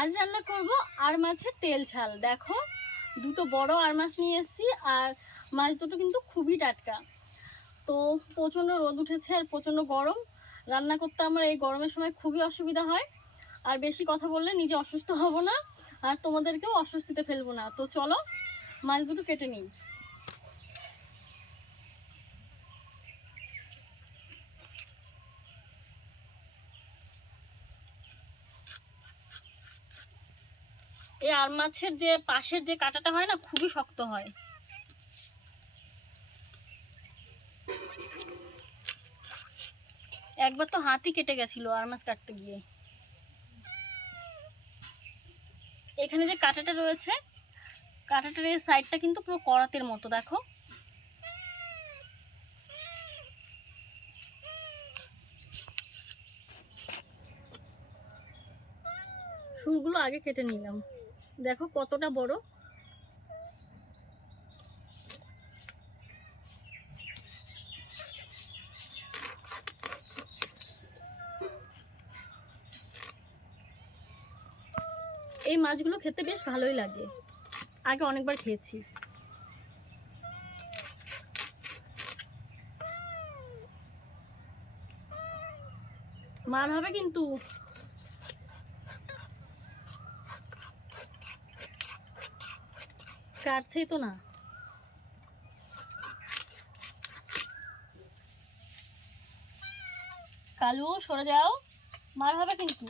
আজ রান্না করব আর মাছের তেল ঝাল দেখো, দুটো বড় আর মাছ নিয়ে এসেছি আর মাছ দুটো কিন্তু খুবই টাটকা। তো প্রচণ্ড রোদ উঠেছে আর প্রচণ্ড গরম। রান্না করতে আমার এই গরমের সময় খুবই অসুবিধা হয়। আর বেশি কথা বললে নিজে অসুস্থ হব না আর তোমাদেরকেও অস্বস্তিতে ফেলব না। তো চলো, মাছ দুটো কেটে নিই। এই আর মাছের যে পাশের যে কাঁটাটা হয় না, খুবই শক্ত হয়। একবার তো হাতই কেটে গেছিল আর মাছ কাটতে গিয়ে। এখানে যে কাঁটাটা রয়েছে, কাঁটাটার এই সাইডটা কিন্তু পুরো করাতের মতো, দেখো। সুরগুলো আগে কেটে নিলাম। দেখো কতটা বড়। এই মাছগুলো খেতে বেশ ভালোই লাগে। আগে অনেকবার খেয়েছি। মার হবে কিন্তু কাটছেই তো না। কালু সরে যাও। মার হবে কিন্তু।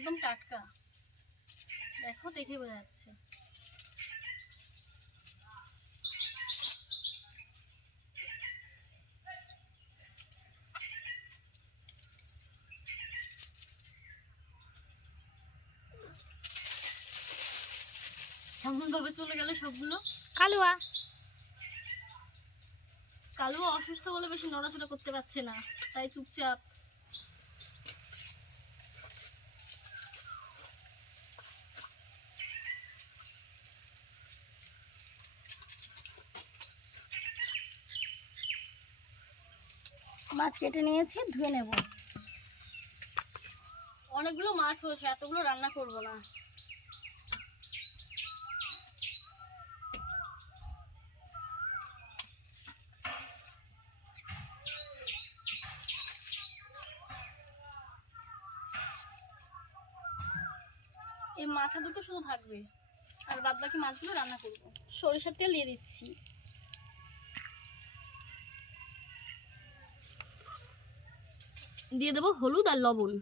একদম টাটকা। দেখো দেখে বোঝা যাচ্ছে। চলে গেল সবগুলো? কালুয়া। কালু অসুস্থ বলে বেশি নড়াচড়া করতে পারছে না। তাই চুপচাপ মাছ কেটে নিয়েছি ধুয়ে নেব। অনেকগুলো মাছ হয়েছে এতগুলো রান্না করব না। এই মাথা দুটো শুধু থাকবে আর বাদ বাকি মাছগুলো রান্না করব। সরিষার তেল দিয়ে দিচ্ছি। দিয়ে দেবো হলুদ আর লবণ।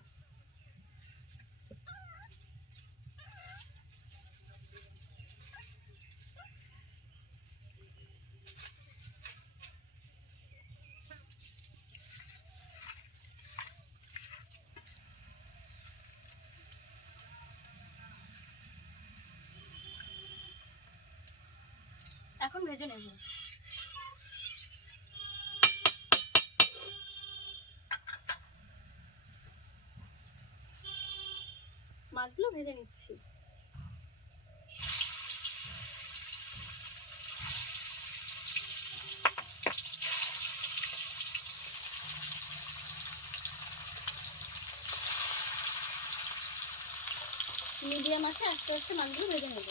এখন ভেজে নেব। মাছগুলো ভেজে নিচ্ছি। মিডিয়াম আছে আস্তে আস্তে মাছগুলো ভেজে নেব।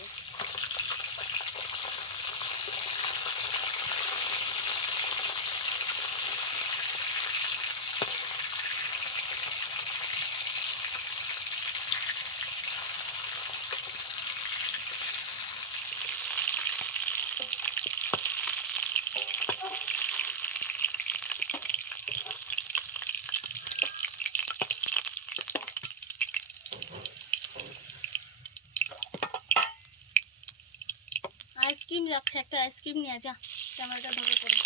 যাচ্ছে, একটা আইসক্রিম নিয়ে যা, ক্যামেরাটা ধরে করে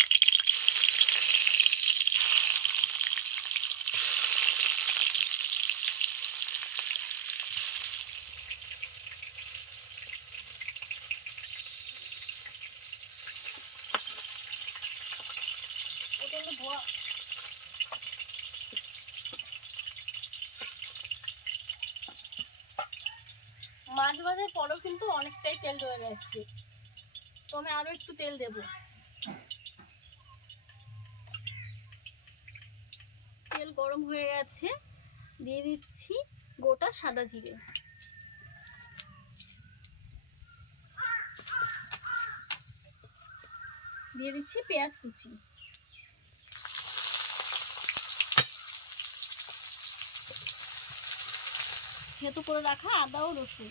মাছ ভাজার পরেও কিন্তু অনেকটাই তেল রয়ে গেছে। তো আমি আরও একটু তেল দেব। তেল গরম হয়ে গেছে। দিয়ে দিচ্ছি গোটা সাদা জিরে। দিয়ে দিচ্ছি পেঁয়াজ কুচি। থেতো করে রাখা আদা ও রসুন।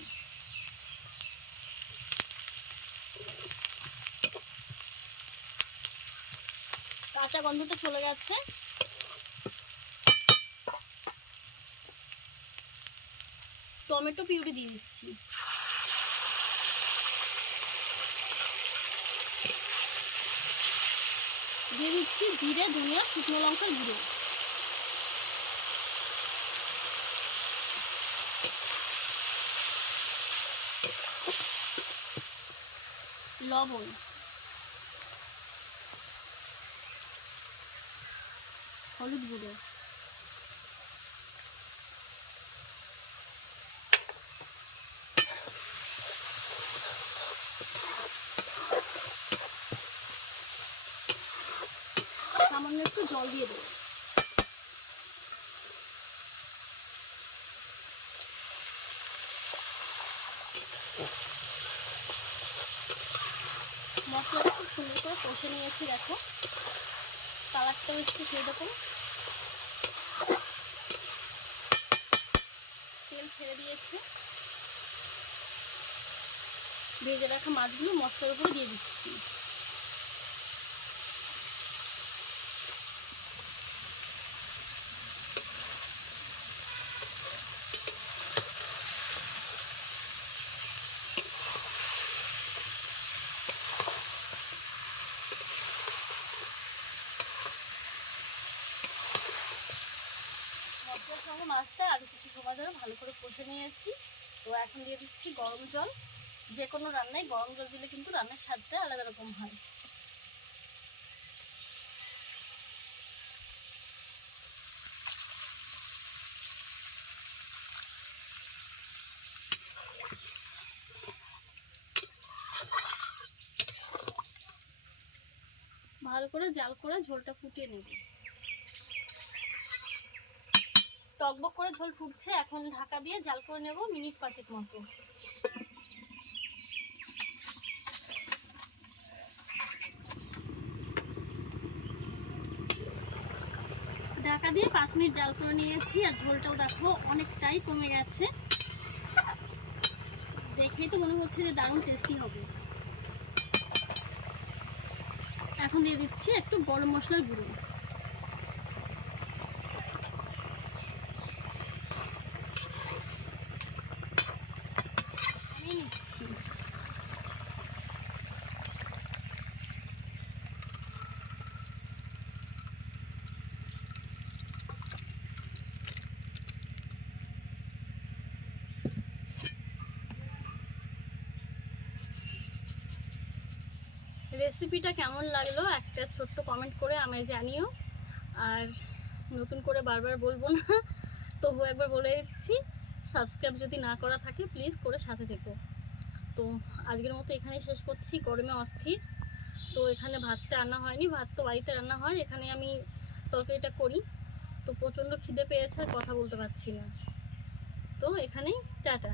কাঁচা গন্ধটা চলে গেছে। টমেটো পিউরি দিয়ে দিচ্ছি। দিয়ে দিচ্ছি জিরে, ধনিয়া, শুকনো লঙ্কার গুঁড়ো। লবণ। হলুদ গুঁড়ো। সামান্য একটু জল দিয়ে দেবো। মশলাটা খুব সুন্দর করে কষে নিয়েছি, দেখো। কালারটাও একটু সেরকম তেল ছেড়ে দিয়েছে। ভেজে রাখা মাছগুলো মশলার উপরে দিয়ে দিচ্ছি। মশলার সঙ্গে মাছটা আগে কিছু সময় ধরে ভালো করে কষে নিয়েছি। তো এখন দিয়ে দিচ্ছি গরম জল। যে কোনো রান্নায় গরম জল দিলে কিন্তু রান্নার স্বাদটা আলাদা রকম হয়। ভালো করে জাল করে ঝোলটা ফুটিয়ে নেব। টকবক করে ঝোল ফুটছে, এখন ঢাকা দিয়ে জাল করে নেব মিনিট পাঁচেক মতো। ঢাকা দিয়ে পাঁচ মিনিট জাল করে নিয়েছি, আর ঝোলটাও দেখো অনেকটাই কমে গেছে। দেখেই তো মনে হচ্ছে যে দারুণ টেস্টি হবে। এখন দিয়ে দিচ্ছি একটু গরম মশলার গুঁড়ো আমি নিচ্ছি রেসিপিটা কেমন লাগল, একটা ছোট্ট কমেন্ট করে আমায় জানিও। আর নতুন করে বারবার বলব না তবু একবার বলে দিচ্ছি সাবস্ক্রাইব যদি না করা থাকে প্লিজ করে সাথে থেকো। তো আজকের মতো এখানেই শেষ করছি, গরমে অস্থির। তো এখানে ভাতটা রান্না হয়নি, ভাত তো বাড়িতে রান্না হয়, এখানে আমি তরকারিটা করি। তো প্রচণ্ড খিদে পেয়েছে, আর কথা বলতে পারছি না। তো এখানেই, টাটা।